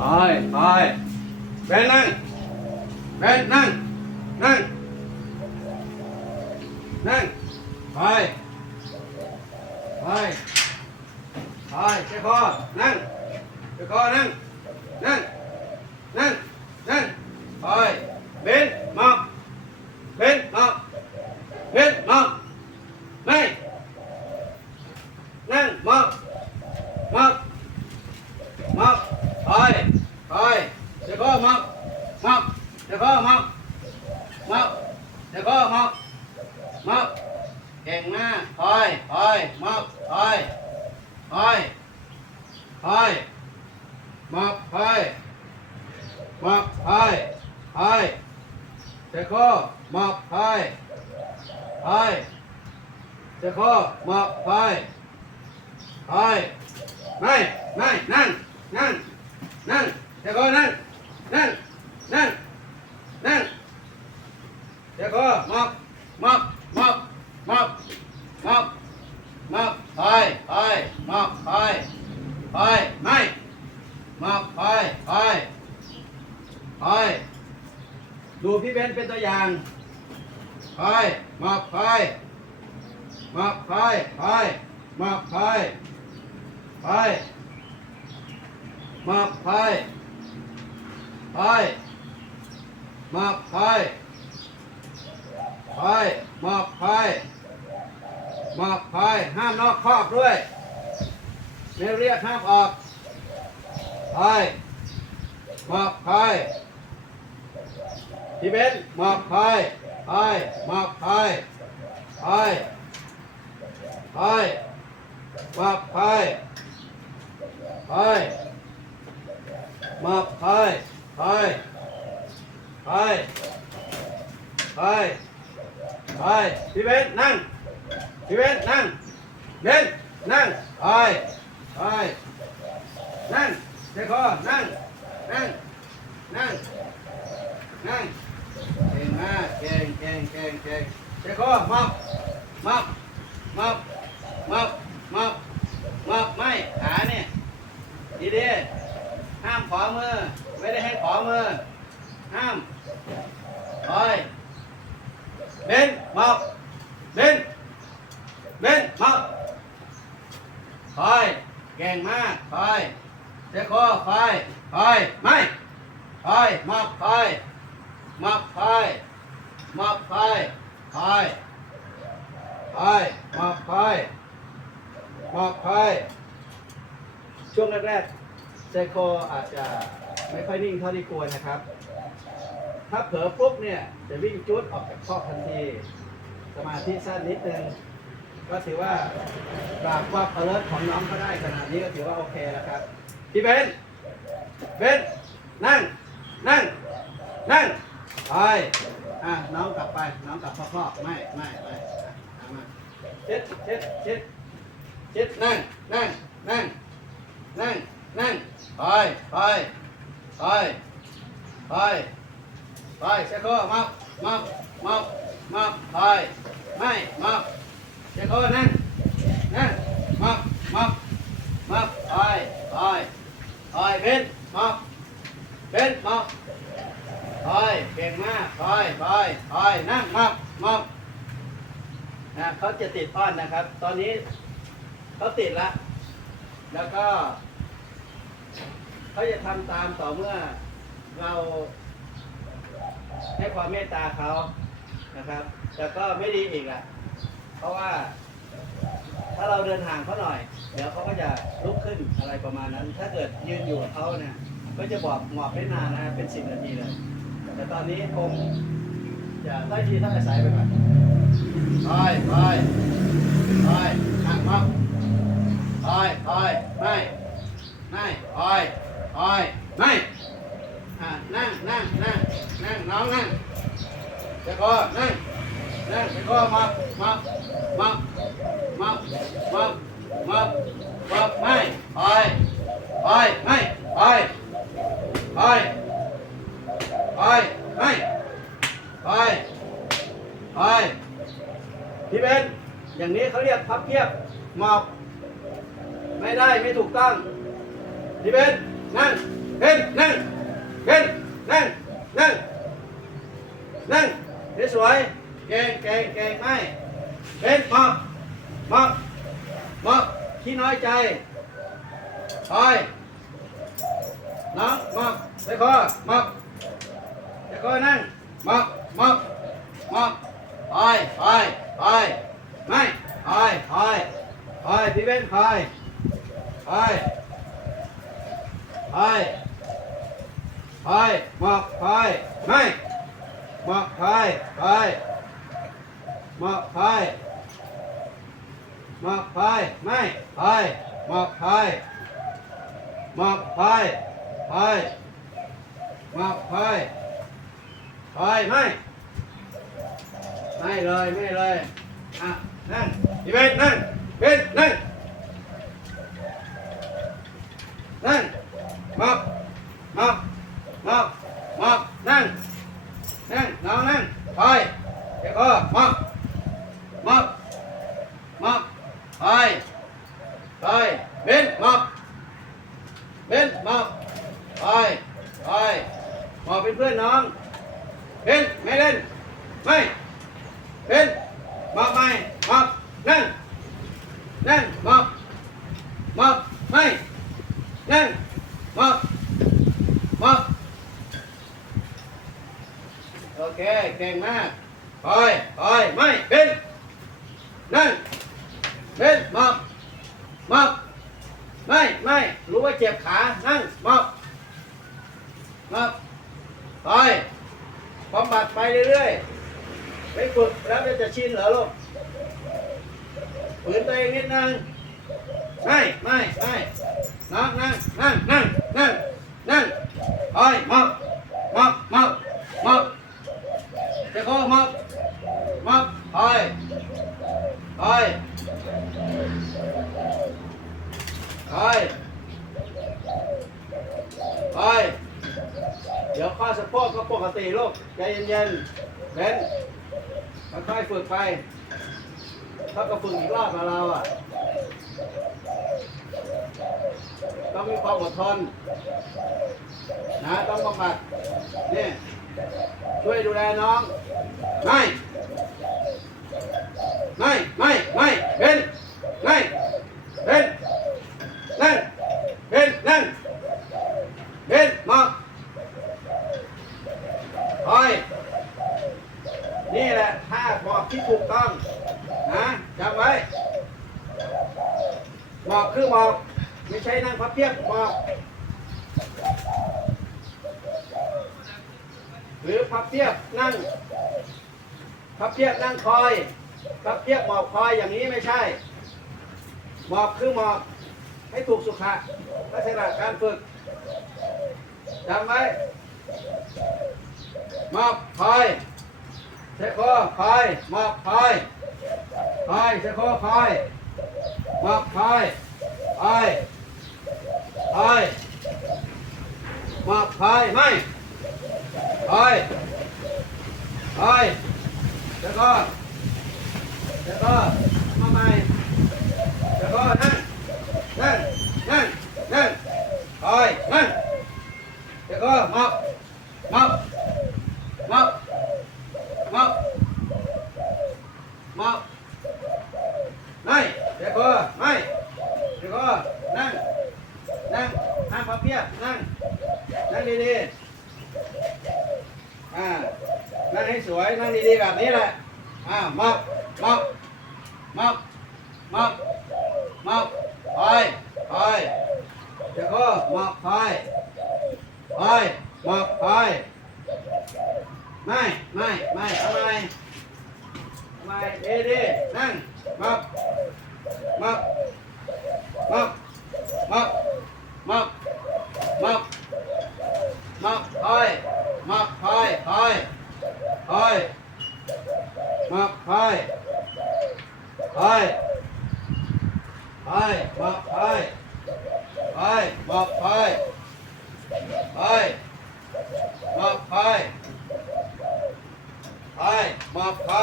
ไปไปเบนนั่งเบนนั่ง นั่ง นั่ง ไป ไป ไปเจ้าคอนั่งเจ้าคอนั่ง นั่งนั่งนั่งไปเบนมอบเบนมอบเบนมอบไม่นั่งมอบมอบ มับไปไปเดี๋ยวก็มับมับเดี๋ยวก็มับ มอบเล้วก็มอบมอบเก่งมากคอยคอยมอบคอยคอยคอยมอบคอยมอบคอยคอยเจ้าข้อมอบคอยคอยเจ้าข้อมอบคอยคอยไม่ไม่นั่งนั่งนั่งเจ้าข้อนั่งนั่งนั่งนั่ง ดี๋ยวก็มอบมอบมอบมอบมอบมอบไปไปมอบไปไปไม่มอบไปไปไปดูพี่เบนเป็นตัวอย่างไปมอบไปมอบไปไปมอบไปไปมาไปไปมาไป ไฟหมอบไฟหมอบไฟห้ามนอกครอบด้วยไม่เรียกห้ามออกไฟหมอบไฟที่เบนหมอบไฟไฟหมอบไฟไฟไฟหมอบไฟไฟหมอบไฟไฟไฟไฟ ไปพี่เบนนั่งพี่เบนนั่งเบนนั่งไปไปนั่งเจ้าคอนั่งนั่งนั่งนั่งเก่งมากเก่งเก่งเก่งเก่งเจ้าคอมับมับมับมับมับมับไม่ขาเนี่ยดีดีห้ามขอมือไม่ได้ให้ขอมือ ห้ามไปเบนมอบเบนเบนมอบไปเก่งมากไป เจ้าคอไปไปไม่ไปมอบไปมอบไปมอบไปไปไปมอบไปมอบไปช่วงแรกๆไซโคออาจจะไม่ค่อยนิ่งเท่าที่ควรนะครับ ถ้าเผลอปุ๊บเนี่ยจะวิ่งจุดออกจากข้อทันที สมาธิสั้นนิดนึงก็ถือว่าปราบความเ alert ของน้องก็ได้ขนาดนี้ก็ถือว่าโอเคแล้วครับ พี่เบนเบนนั่ง นั่ง นั่งไปอะน้องกลับไป น้องกลับพ่อพ่อไม่ไม่ไม่อะเอามาเช็ดเช็ดเช็ดเช็ดนั่ง นั่ง นั่ง นั่ง นั่งไปไปไปไปไปเชโคมามามามาไปไม่มาเชโคนั่ง นั่งมามามาไป ไป ไปเบนมาเบนมาไปเก่งมาก ไป ไป ไป นั่งมามานะเขา จะติดอ้อนนะครับ ตอนนี้เขาติดละ แล้วก็เขาจะทำตามต่อเมื่อเราให้ความเมตตาเขานะครับ แต่ก็ไม่ดีอีกอะ เพราะว่าถ้าเราเดินห่างเขาหน่อย เดี๋ยวเขาก็จะลุกขึ้นอะไรประมาณนั้น ถ้าเกิดยืนอยู่กับเขาเนี่ย ก็จะบอกหมอบได้นานนะ เป็นสิบนาทีเลย แต่ตอนนี้คงจะได้ทีถ้าอาศัยไปก่อน ไปไปไปห่างมากไปไปไม่ไม่ไปไปไม่อะนั่งนั่งนั่งนั่งน้องนั่งเดี๋ยวก็นั่งนั่งเดี๋ยวก็มามามามามามามาไม่ไปไปไม่ไปไปไปไม่ไปไป พี่เบนอย่างนี้เขาเรียกพับเพียบหมอบไม่ได้ไม่ถูกต้องพี่เบนนั่งเล่นนั่งเล่นนั่งนั่งนั่งสวยเก่งเก่งเก่งไม่เล่นมอบหมอบหมอบขี้น้อยใจไปน้องหมอบใส่คอมอบใส่คอนั่งหมอบหมอบหมอบไปไไปไม่ไปไปไปพี่เบนไปไปไปไปมอบไปไม่มอบไปไปมอบไปมอบไปไม่ไปมอบไปมอบไปไปมอบไปไปไม่ ไม่เลยไม่เลยอะนั่งพี่เบนนั่งเบนนั่งนั่งมอบมอบมอบมอบนั่งนั่งน้องนั่งไปเดี๋ยวก็มอบมอบมอบไปไปเบนมอบเบนมอบไปไปมอบเป็นเพื่อนน้องเบนไม่เล่นไม่ เป็นมาใหม่มานั่งนั่งมามาไม่ นั่งมามาโอเคเก่งมากคอยคอยไม่เป็นนั่งเป็นมามาไม่ไม่รู้ว่าเจ็บขานั่งมามาคอยบำบัดไปเรื่อยๆไม่ฝึกแล้วจะชินเหรอลูกฝืนตัวเองนิดนึงไม่ไม่ไม่ นั่งนั่งนั่งนั่งนั่งนั่งคอยมับมับมับมับเจ้าข้อมับมับคอยคอยคอยคอยเดี๋ยวข้อสะโพกก็ปกติลูกใจเย็นๆเบนค่อยๆฝึกไปถ้าก็ฝึกอีกรอบกับเราอะ ต้องมีความอดทนนะต้องบำบัดนี่ช่วยดูแลน้อง ไม่ ไม่ ไม่ ไม่เบนไม่เบนนั่งเบนนั่งเบนมาคอย นี่แหละท่าหมอบที่ถูกต้องนะจำไว้หมอบคือหมอบไม่ใช่นั่งพับเพียบหมอบห รือพับเพียบนั่ง พับเพียบนั่งคอยพับเพียบหมอบคอยอย่างนี้ไม่ใช่ หมอบคือหมอบให้ถูกสุขะลักษณะการฝึกจำไว้หมอบคอยเสคอคอยมอบคอยคอยเสคอคอยมอบคอยคอยคอยมอบคอยไม่คอยคอยหมอนั่งนั่งนั่งนั่งคอยนั่งเสคอม อบมอบมอบมอบมอบไม่เดี๋ยวก็ไม่เดี๋ยวก็นั่งนั่งห้ามพับเพียบนั่ง นั่งดีๆ อ่านั่งให้สวยนั่งดีๆแบบนี้แหละอ่ามอบมอบมอบมอบมอบไปไปเดี๋ยวก็มอบไปไปมอบไปไม่ไม่ไม่ทำไมทำไมเอดีนั่งมับมับมับมับมับมับมับคอย มับคอยพายพายมับคอยพายพายมับคอยพายมับคอยพายมับคอยไปมอบครับ